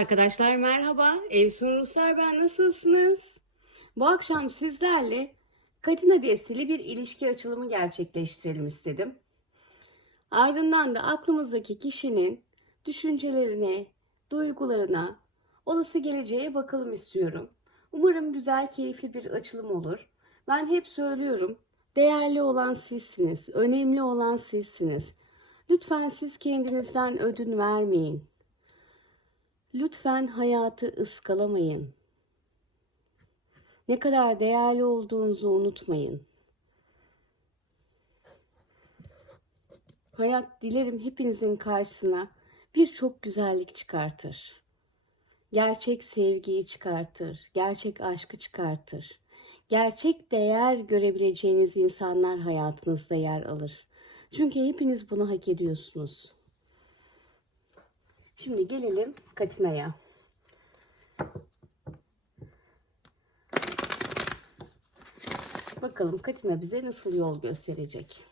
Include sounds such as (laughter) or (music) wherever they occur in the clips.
Arkadaşlar merhaba. Evsun Ruslar ben nasılsınız? Bu akşam sizlerle Katina desteli bir ilişki açılımı gerçekleştirelim istedim. Ardından da aklımızdaki kişinin düşüncelerine, duygularına, olası geleceğe bakalım istiyorum. Umarım güzel, keyifli bir açılım olur. Ben hep söylüyorum, değerli olan sizsiniz, önemli olan sizsiniz. Lütfen siz kendinizden ödün vermeyin. Lütfen hayatı ıskalamayın. Ne kadar değerli olduğunuzu unutmayın. Hayat dilerim hepinizin karşısına birçok güzellik çıkartır. Gerçek sevgiyi çıkartır, gerçek aşkı çıkartır. Gerçek değer görebileceğiniz insanlar hayatınızda yer alır. Çünkü hepiniz bunu hak ediyorsunuz. Şimdi gelelim Katina'ya. Bakalım Katina bize nasıl yol gösterecek.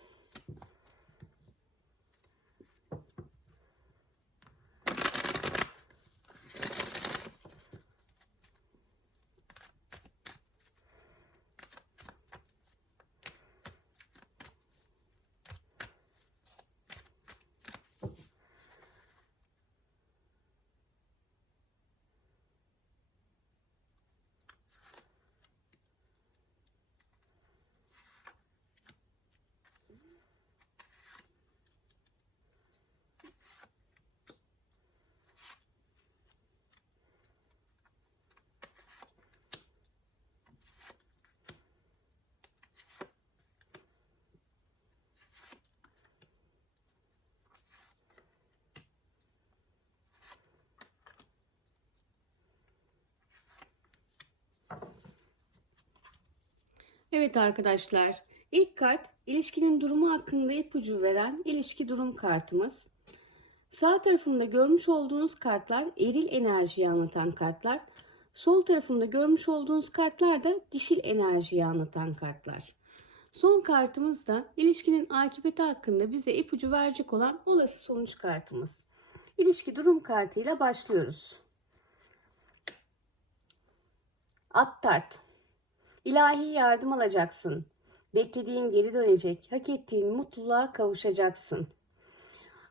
Evet arkadaşlar, ilk kart ilişkinin durumu hakkında ipucu veren ilişki durum kartımız. Sağ tarafında görmüş olduğunuz kartlar eril enerjiyi anlatan kartlar. Sol tarafında görmüş olduğunuz kartlar da dişil enerjiyi anlatan kartlar. Son kartımız da ilişkinin akıbeti hakkında bize ipucu verecek olan olası sonuç kartımız. İlişki durum kartıyla başlıyoruz. At tart. İlahi yardım alacaksın. Beklediğin geri dönecek. Hak ettiğin mutluluğa kavuşacaksın.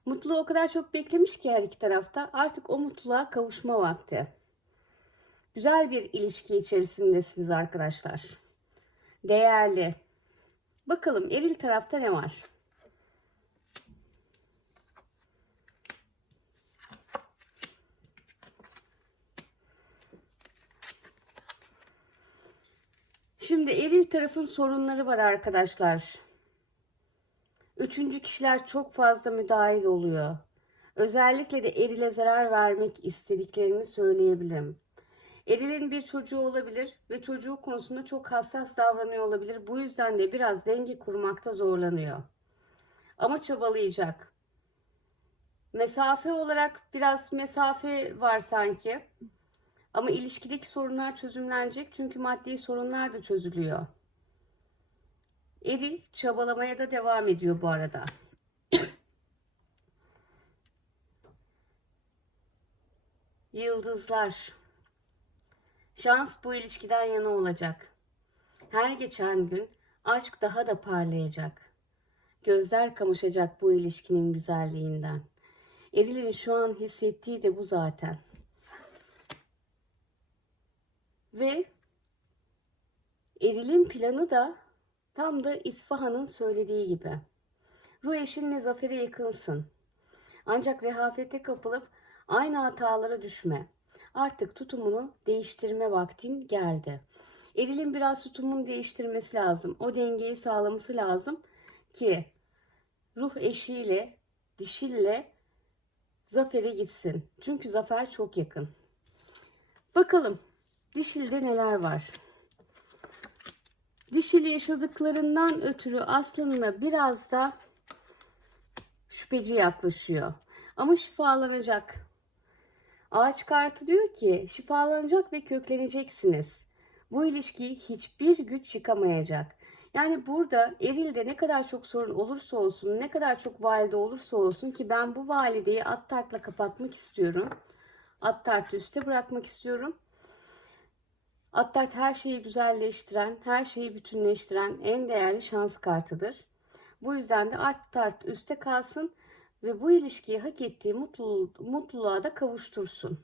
Mutluluğu o kadar çok beklemiş ki her iki tarafta artık o mutluluğa kavuşma vakti. Güzel bir ilişki içerisindesiniz arkadaşlar. Değerli. Bakalım eril tarafta ne var? Şimdi eril tarafın sorunları var arkadaşlar. Üçüncü kişiler çok fazla müdahil oluyor. Özellikle de erile zarar vermek istediklerini söyleyebilirim. Erilin bir çocuğu olabilir ve çocuğu konusunda çok hassas davranıyor olabilir. Bu yüzden de biraz denge kurmakta zorlanıyor. Ama çabalayacak. Mesafe olarak biraz mesafe var sanki. Ama ilişkideki sorunlar çözümlenecek çünkü maddi sorunlar da çözülüyor. Eril çabalamaya da devam ediyor bu arada. (clears throat) Yıldızlar. Şans bu ilişkiden yana olacak. Her geçen gün aşk daha da parlayacak. Gözler kamaşacak bu ilişkinin güzelliğinden. Eril'in şu an hissettiği de bu zaten. Ve Eril'in planı da tam da İsfahan'ın söylediği gibi. Ruh eşinle zafere yakınsın. Ancak rehavete kapılıp aynı hatalara düşme. Artık tutumunu değiştirme vaktin geldi. Eril'in biraz tutumunu değiştirmesi lazım. O dengeyi sağlaması lazım ki ruh eşiyle, dişille zafere gitsin. Çünkü zafer çok yakın. Bakalım Dişil'de neler var? Dişili yaşadıklarından ötürü aslında biraz da şüpheci yaklaşıyor. Ama şifalanacak. Ağaç kartı diyor ki şifalanacak ve kökleneceksiniz. Bu ilişkiyi hiçbir güç yıkamayacak. Yani burada erilde ne kadar çok sorun olursa olsun, ne kadar çok valide olursa olsun ki ben bu valideyi at tartla kapatmak istiyorum. Attart'ı üste bırakmak istiyorum. Attart her şeyi güzelleştiren, her şeyi bütünleştiren en değerli şans kartıdır. Bu yüzden de Attart üste kalsın ve bu ilişkiyi hak ettiği mutluluğu, mutluluğa da kavuştursun.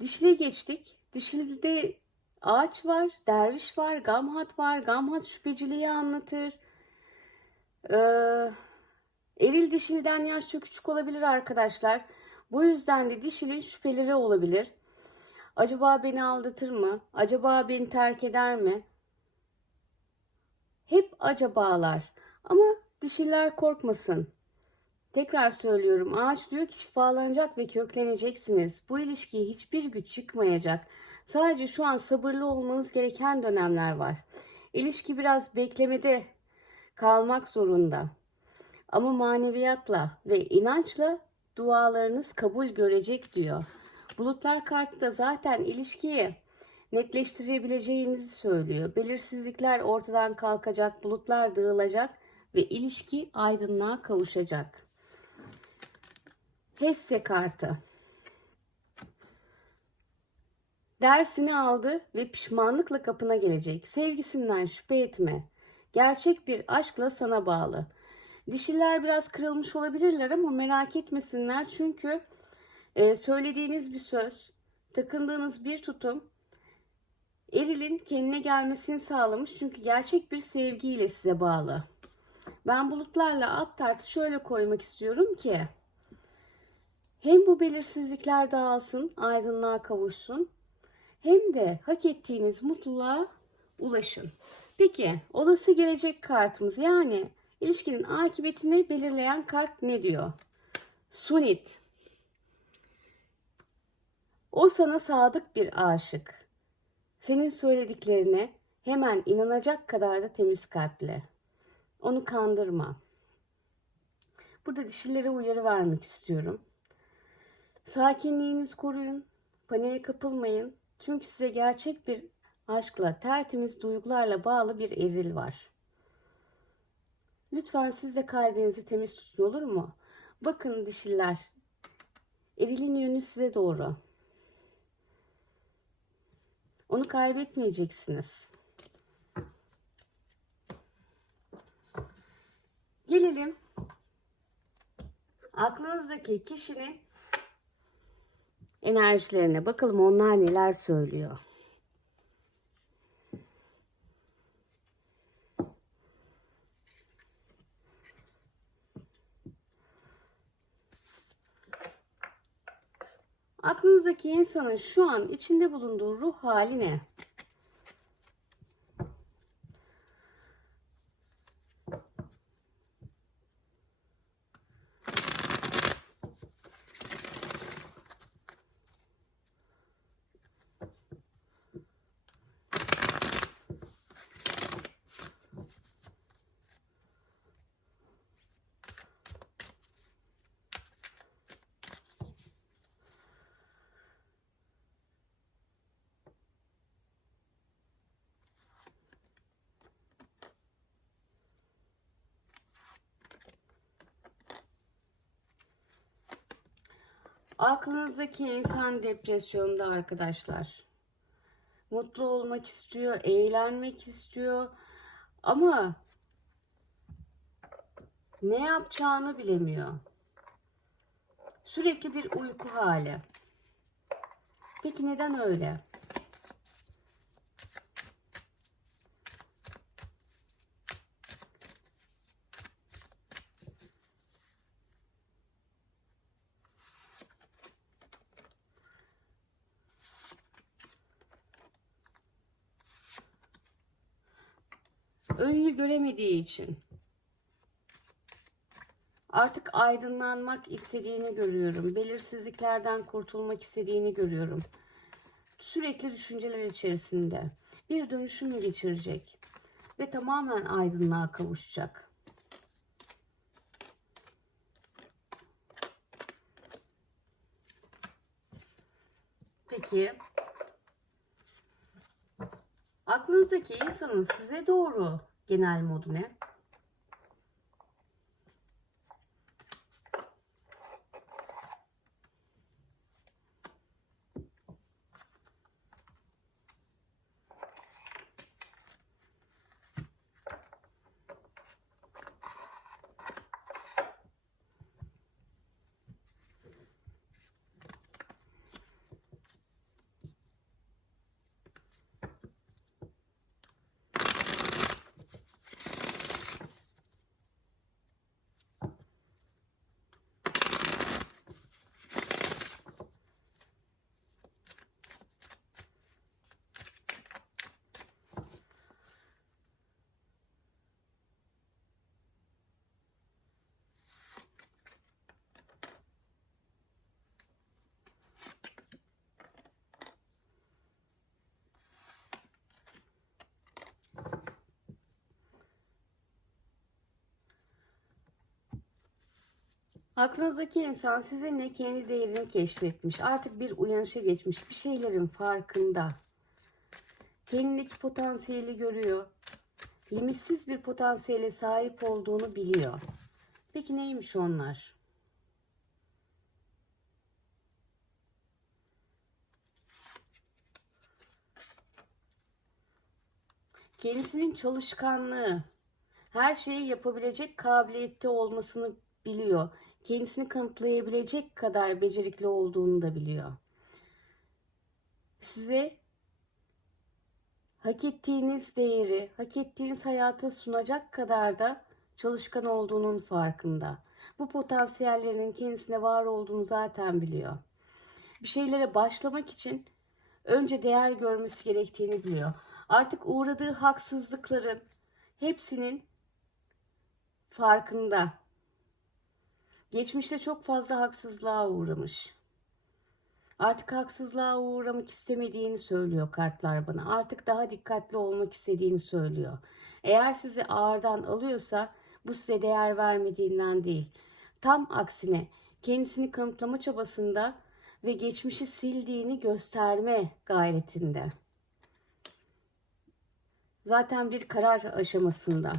Dişiliğe geçtik. Dişilide ağaç var, derviş var, gamhat var. Gamhat şüpheciliği anlatır. Ee, eril dişilden yaşça küçük olabilir arkadaşlar. Bu yüzden de dişilin şüpheleri olabilir. Acaba beni aldatır mı? Acaba beni terk eder mi? Hep acabalar. Ama dişiler korkmasın. Tekrar söylüyorum. Ağaç diyor ki şifalanacak ve kökleneceksiniz. Bu ilişkiye hiçbir güç çıkmayacak. Sadece şu an sabırlı olmanız gereken dönemler var. İlişki biraz beklemede kalmak zorunda. Ama maneviyatla ve inançla dualarınız kabul görecek diyor. Bulutlar kartı da zaten ilişkiyi netleştirebileceğinizi söylüyor. Belirsizlikler ortadan kalkacak, bulutlar dağılacak ve ilişki aydınlığa kavuşacak. Hesse kartı. Dersini aldı ve pişmanlıkla kapına gelecek. Sevgisinden şüphe etme. Gerçek bir aşkla sana bağlı. Dişiler biraz kırılmış olabilirler ama merak etmesinler çünkü e, söylediğiniz bir söz, takındığınız bir tutum erilin kendine gelmesini sağlamış çünkü gerçek bir sevgiyle size bağlı. Ben bulutlarla alt tartı şöyle koymak istiyorum ki hem bu belirsizlikler dağılsın, aydınlığa kavuşsun hem de hak ettiğiniz mutluluğa ulaşın. Peki olası gelecek kartımız yani ilişkinin akıbetini belirleyen kart ne diyor? Sunit. O sana sadık bir aşık. Senin söylediklerine hemen inanacak kadar da temiz kalpli. Onu kandırma. Burada dişilere uyarı vermek istiyorum. Sakinliğinizi koruyun. Paniğe kapılmayın. Çünkü size gerçek bir aşkla, tertemiz duygularla bağlı bir eril var. Lütfen siz de kalbinizi temiz tutun olur mu? Bakın dişiller. Erilin yönü size doğru. Onu kaybetmeyeceksiniz. Gelelim aklınızdaki kişinin enerjilerine bakalım onlar neler söylüyor. Aklınızdaki insanın şu an içinde bulunduğu ruh hali ne? Aklınızdaki insan depresyonda arkadaşlar. Mutlu olmak istiyor, eğlenmek istiyor ama ne yapacağını bilemiyor. Sürekli bir uyku hali. Peki neden öyle? Önünü göremediği için. Artık aydınlanmak istediğini görüyorum. Belirsizliklerden kurtulmak istediğini görüyorum. Sürekli düşünceler içerisinde. Bir dönüşüm geçirecek. Ve tamamen aydınlığa kavuşacak. Peki. Aklınızdaki insanın size doğru genel modu Aklınızdaki insan sizinle kendi değerini keşfetmiş. Artık bir uyanışa geçmiş. Bir şeylerin farkında. Kendindeki potansiyeli görüyor. Limitsiz bir potansiyele sahip olduğunu biliyor. Peki neymiş onlar? Kendisinin çalışkanlığı, her şeyi yapabilecek kabiliyette olmasını biliyor. Kendisini kanıtlayabilecek kadar becerikli olduğunu da biliyor. Size hak ettiğiniz değeri, hak ettiğiniz hayatı sunacak kadar da çalışkan olduğunun farkında. Bu potansiyellerin kendisine var olduğunu zaten biliyor. Bir şeylere başlamak için önce değer görmesi gerektiğini biliyor. Artık uğradığı haksızlıkların hepsinin farkında. Geçmişte çok fazla haksızlığa uğramış. Artık haksızlığa uğramak istemediğini söylüyor kartlar bana. Artık daha dikkatli olmak istediğini söylüyor. Eğer sizi ağırdan alıyorsa bu size değer vermediğinden değil. Tam aksine kendisini kanıtlama çabasında ve geçmişi sildiğini gösterme gayretinde. Zaten bir karar aşamasında.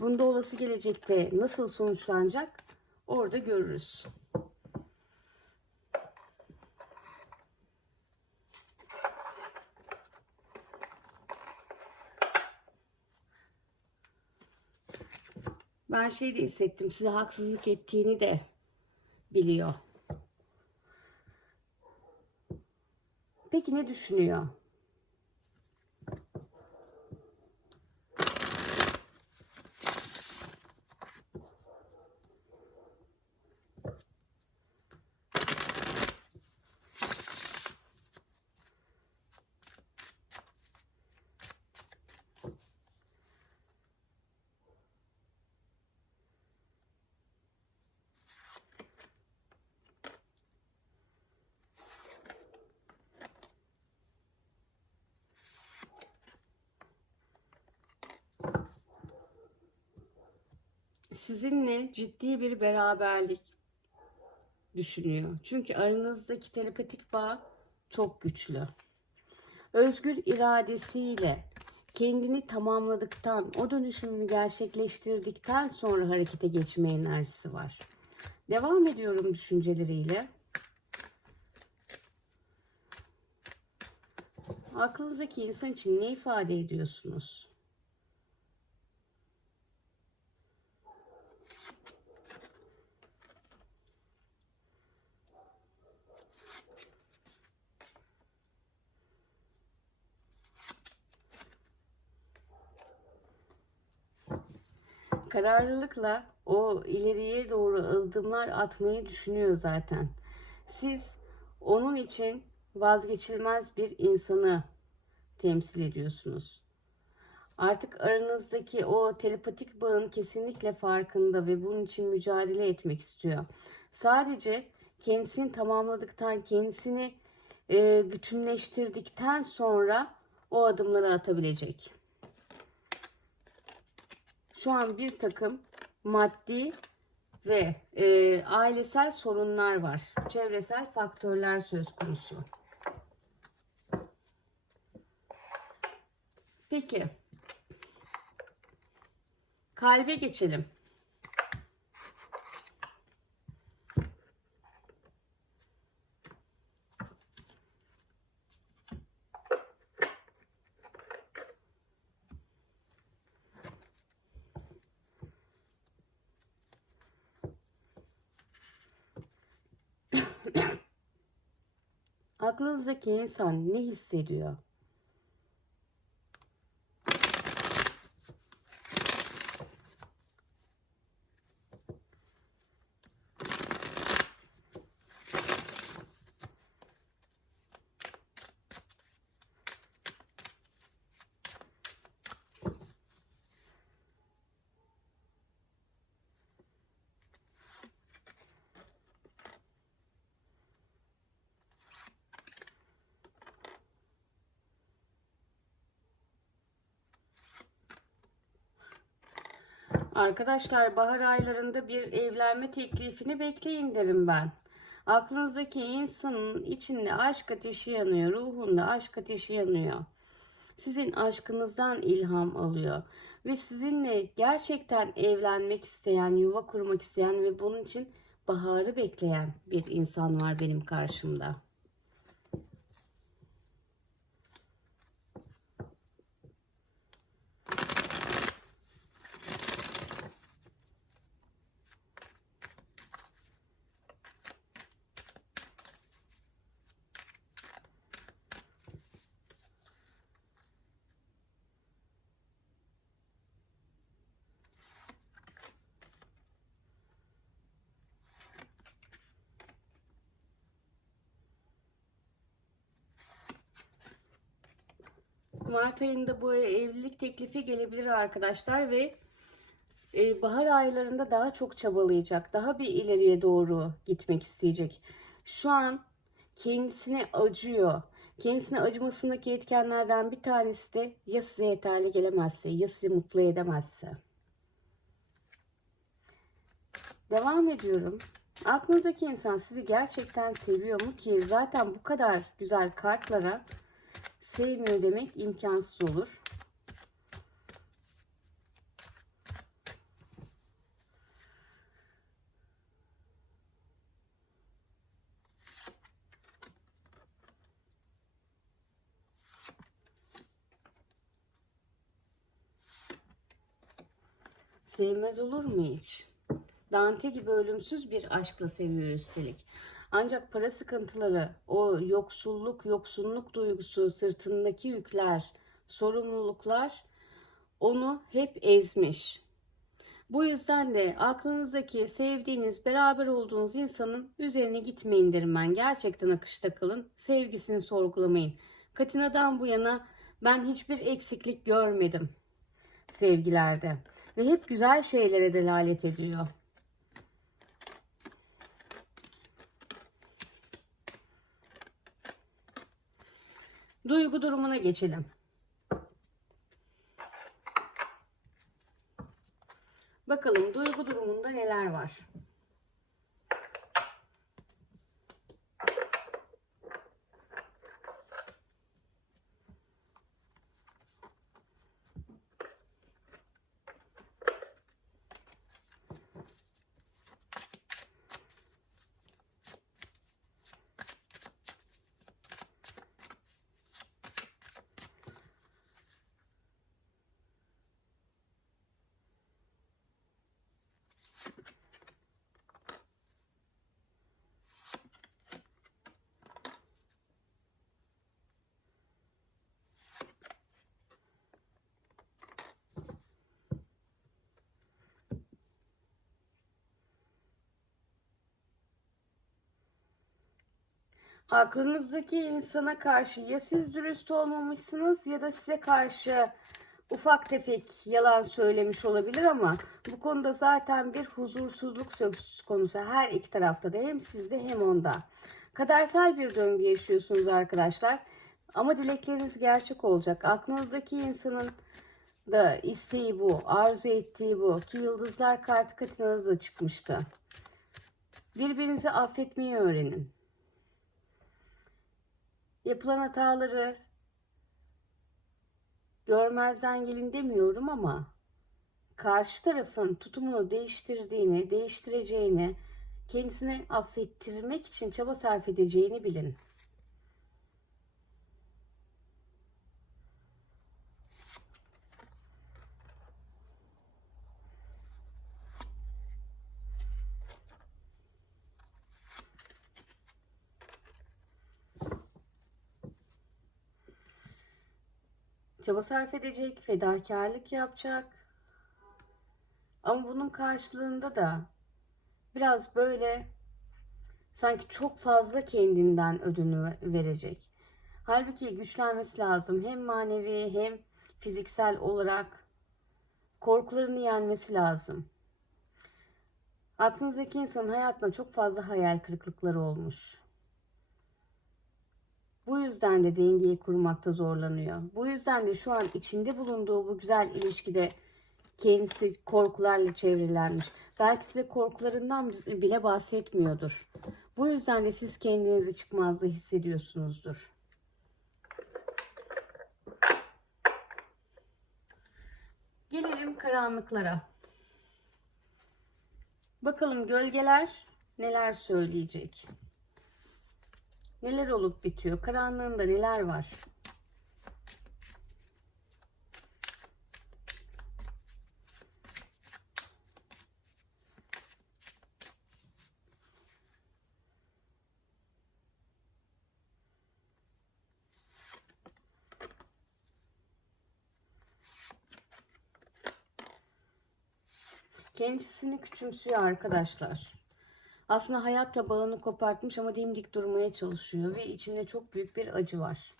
Bunda olası gelecekte nasıl sonuçlanacak orada görürüz. Ben şey de hissettim. Size haksızlık ettiğini de biliyor. Peki ne düşünüyor? Sizinle ciddi bir beraberlik düşünüyor. Çünkü aranızdaki telepatik bağ çok güçlü. Özgür iradesiyle kendini tamamladıktan, o dönüşümünü gerçekleştirdikten sonra harekete geçme enerjisi var. Devam ediyorum düşünceleriyle. Aklınızdaki insan için ne ifade ediyorsunuz? Kararlılıkla o ileriye doğru adımlar atmayı düşünüyor zaten. Siz onun için vazgeçilmez bir insanı temsil ediyorsunuz. Artık aranızdaki o telepatik bağın kesinlikle farkında ve bunun için mücadele etmek istiyor. Sadece kendisini tamamladıktan, kendisini bütünleştirdikten sonra o adımları atabilecek. Şu an bir takım maddi ve e, ailesel sorunlar var. Çevresel faktörler söz konusu. Peki. Kalbe geçelim. Aklınızdaki insan ne hissediyor? Arkadaşlar bahar aylarında bir evlenme teklifini bekleyin derim ben. Aklınızdaki insanın içinde aşk ateşi yanıyor, ruhunda aşk ateşi yanıyor. Sizin aşkınızdan ilham alıyor ve sizinle gerçekten evlenmek isteyen, yuva kurmak isteyen ve bunun için baharı bekleyen bir insan var benim karşımda. Mart ayında bu evlilik teklifi gelebilir arkadaşlar ve e, bahar aylarında daha çok çabalayacak. Daha bir ileriye doğru gitmek isteyecek. Şu an kendisine acıyor. Kendisine acımasındaki etkenlerden bir tanesi de ya size yeterli gelemezse, ya sizi mutlu edemezse. Devam ediyorum. Aklınızdaki insan sizi gerçekten seviyor mu ki zaten bu kadar güzel kartlara sevmiyor demek imkansız olur. Sevmez olur mu hiç? Dante gibi ölümsüz bir aşkla seviyor üstelik. Ancak para sıkıntıları, o yoksulluk, yoksunluk duygusu, sırtındaki yükler, sorumluluklar onu hep ezmiş. Bu yüzden de aklınızdaki sevdiğiniz, beraber olduğunuz insanın üzerine gitmeyin derim ben. Gerçekten akışta kalın. Sevgisini sorgulamayın. Katina'dan bu yana ben hiçbir eksiklik görmedim sevgilerde. Ve hep güzel şeylere delalet ediyor. Duygu durumuna geçelim. Bakalım duygu durumunda neler var? Aklınızdaki insana karşı ya siz dürüst olmamışsınız ya da size karşı ufak tefek yalan söylemiş olabilir ama bu konuda zaten bir huzursuzluk söz konusu her iki tarafta da hem sizde hem onda. Kadersel bir döngü yaşıyorsunuz arkadaşlar. Ama dilekleriniz gerçek olacak. Aklınızdaki insanın da isteği bu, arzu ettiği bu. Ki yıldızlar kartı katinada da çıkmıştı. Birbirinizi affetmeyi öğrenin. Yapılan hataları görmezden gelin demiyorum ama karşı tarafın tutumunu değiştirdiğini, değiştireceğini, kendisini affettirmek için çaba sarf edeceğini bilin. Çaba sarf edecek, fedakarlık yapacak. Ama bunun karşılığında da biraz böyle sanki çok fazla kendinden ödünü verecek. Halbuki güçlenmesi lazım. Hem manevi hem fiziksel olarak korkularını yenmesi lazım. Aklınızdaki insanın hayatında çok fazla hayal kırıklıkları olmuş. Bu yüzden de dengeyi kurmakta zorlanıyor. Bu yüzden de şu an içinde bulunduğu bu güzel ilişkide Kendisi korkularla çevrelenmiş. Belki size korkularından bile bahsetmiyordur. Bu yüzden de siz kendinizi çıkmazda hissediyorsunuzdur. Gelelim karanlıklara. Bakalım gölgeler neler söyleyecek? Neler olup bitiyor? Karanlığında neler var? Kendisini küçümsüyor arkadaşlar. Aslında hayatla bağını kopartmış ama dimdik durmaya çalışıyor ve içinde çok büyük bir acı var.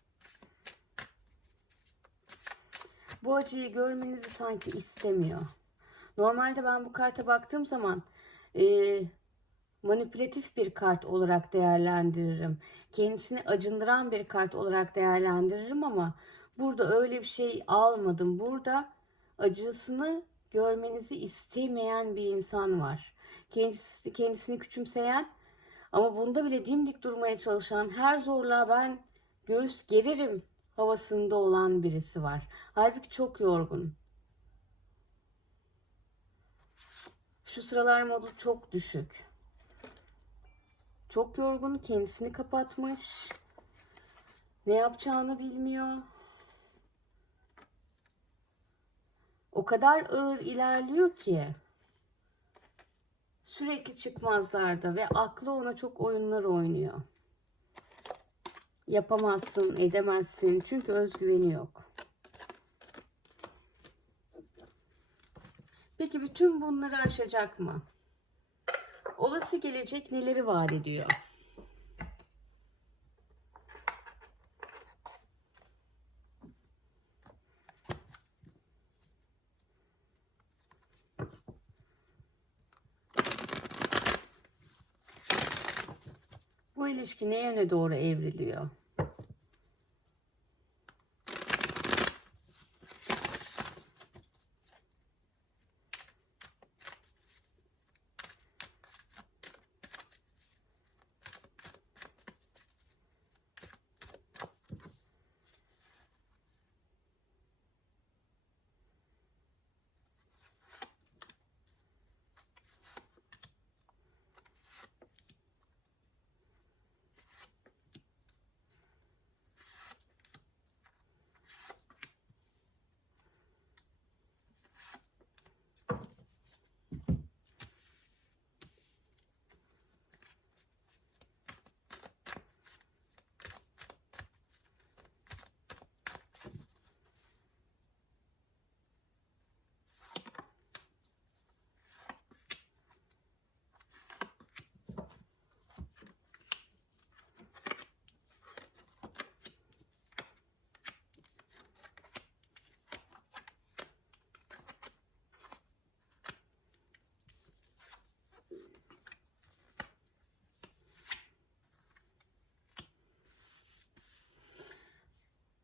Bu acıyı görmenizi sanki istemiyor. Normalde ben bu karta baktığım zaman e, manipülatif bir kart olarak değerlendiririm. Kendisini acındıran bir kart olarak değerlendiririm ama burada öyle bir şey almadım. Burada acısını görmenizi istemeyen bir insan var. Kendisi, kendisini küçümseyen ama bunda bile dimdik durmaya çalışan her zorluğa ben göğüs geririm havasında olan birisi var. Halbuki çok yorgun. Şu sıralar modu çok düşük. Çok yorgun, kendisini kapatmış. Ne yapacağını bilmiyor. O kadar ağır ilerliyor ki sürekli çıkmazlarda ve aklı ona çok oyunlar oynuyor. Yapamazsın, edemezsin çünkü özgüveni yok. Peki bütün bunları aşacak mı? Olası gelecek neleri vaat ediyor? Bu ilişki ne yöne doğru evriliyor?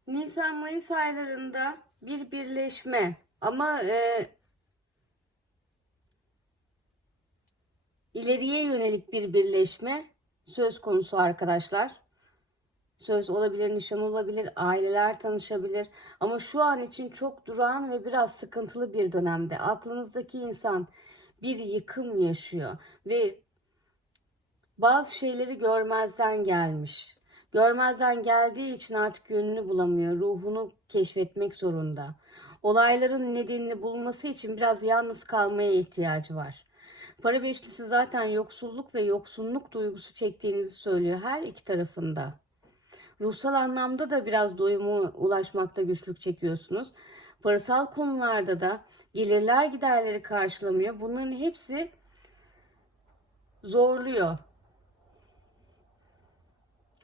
Nisan-Mayıs aylarında bir birleşme ama e, ileriye yönelik bir birleşme söz konusu arkadaşlar. Söz olabilir, nişan olabilir, aileler tanışabilir. Ama şu an için çok durağan ve biraz sıkıntılı bir dönemde. Aklınızdaki insan bir yıkım yaşıyor ve bazı şeyleri görmezden gelmiş. Görmezden geldiği için artık yönünü bulamıyor. Ruhunu keşfetmek zorunda. Olayların nedenini bulması için biraz yalnız kalmaya ihtiyacı var. Para beşlisi zaten yoksulluk ve yoksunluk duygusu çektiğinizi söylüyor her iki tarafında. Ruhsal anlamda da biraz doyumu ulaşmakta güçlük çekiyorsunuz. Parasal konularda da gelirler giderleri karşılamıyor. Bunların hepsi zorluyor.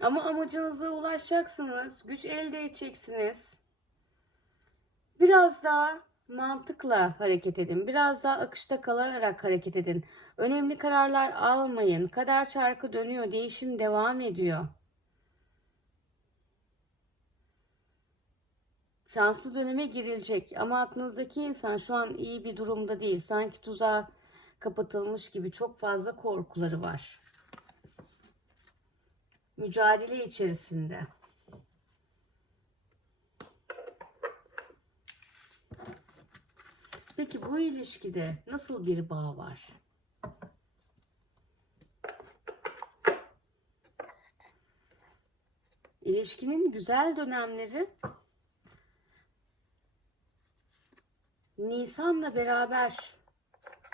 Ama amacınıza ulaşacaksınız. Güç elde edeceksiniz. Biraz daha mantıkla hareket edin. Biraz daha akışta kalarak hareket edin. Önemli kararlar almayın. Kader çarkı dönüyor. Değişim devam ediyor. Şanslı döneme girilecek ama aklınızdaki insan şu an iyi bir durumda değil. Sanki tuzağa kapatılmış gibi çok fazla korkuları var. Mücadele içerisinde. Peki bu ilişkide nasıl bir bağ var? İlişkinin güzel dönemleri Nisan'la beraber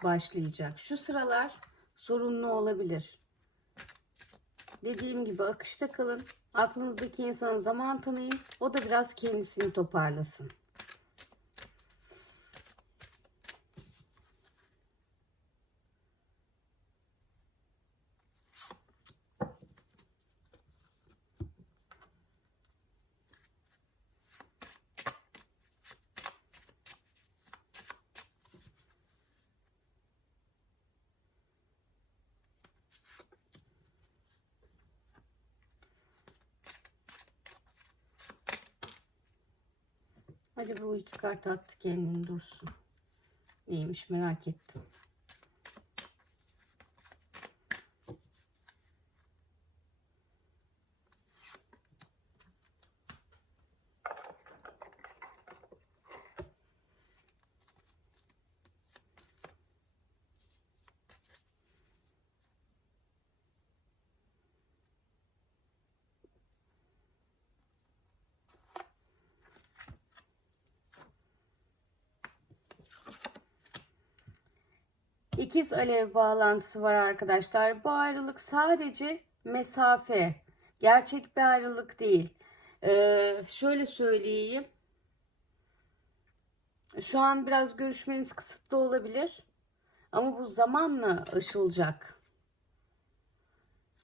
başlayacak. Şu sıralar sorunlu olabilir. Dediğim gibi akışta kalın. Aklınızdaki insan zaman tanıyın. O da biraz kendisini toparlasın. Hadi bu iki kart attı kendini dursun. Neymiş merak ettim. Alev bağlantısı var arkadaşlar. Bu ayrılık sadece mesafe. Gerçek bir ayrılık değil. Ee, şöyle söyleyeyim. Şu an biraz görüşmeniz kısıtlı olabilir. Ama bu zamanla aşılacak.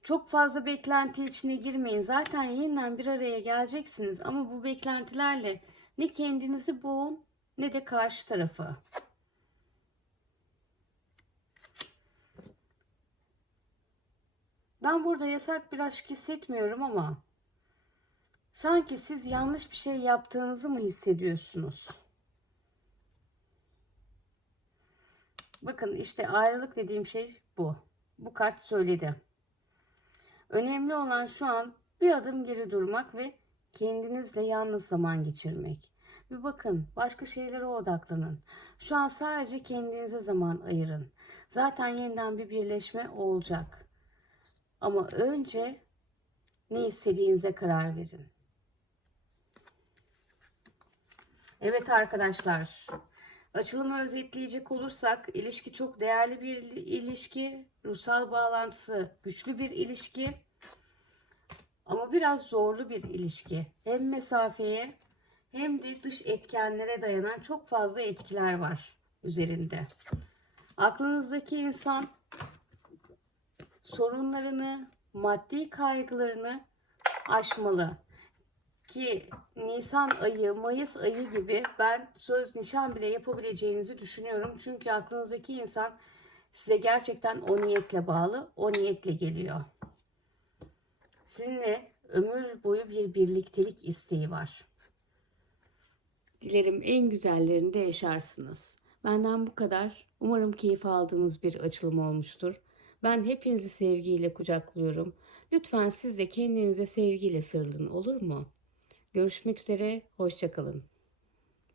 Çok fazla beklenti içine girmeyin. Zaten yeniden bir araya geleceksiniz. Ama bu beklentilerle ne kendinizi boğun ne de karşı tarafı. Ben burada yasak bir aşk hissetmiyorum ama sanki siz yanlış bir şey yaptığınızı mı hissediyorsunuz? Bakın işte ayrılık dediğim şey bu. Bu kart söyledi. Önemli olan şu an bir adım geri durmak ve kendinizle yalnız zaman geçirmek. Bir bakın başka şeylere odaklanın. Şu an sadece kendinize zaman ayırın. Zaten yeniden bir birleşme olacak. Ama önce ne istediğinize karar verin. Evet arkadaşlar. Açılımı özetleyecek olursak ilişki çok değerli bir ilişki. Ruhsal bağlantısı güçlü bir ilişki. Ama biraz zorlu bir ilişki. Hem mesafeye hem de dış etkenlere dayanan çok fazla etkiler var üzerinde. Aklınızdaki insan sorunlarını, maddi kaygılarını aşmalı. Ki Nisan ayı, Mayıs ayı gibi ben söz nişan bile yapabileceğinizi düşünüyorum. Çünkü aklınızdaki insan size gerçekten o niyetle bağlı, o niyetle geliyor. Sizinle ömür boyu bir birliktelik isteği var. Dilerim en güzellerini de yaşarsınız. Benden bu kadar. Umarım keyif aldığınız bir açılım olmuştur. Ben hepinizi sevgiyle kucaklıyorum. Lütfen siz de kendinize sevgiyle sarılın olur mu? Görüşmek üzere, hoşçakalın.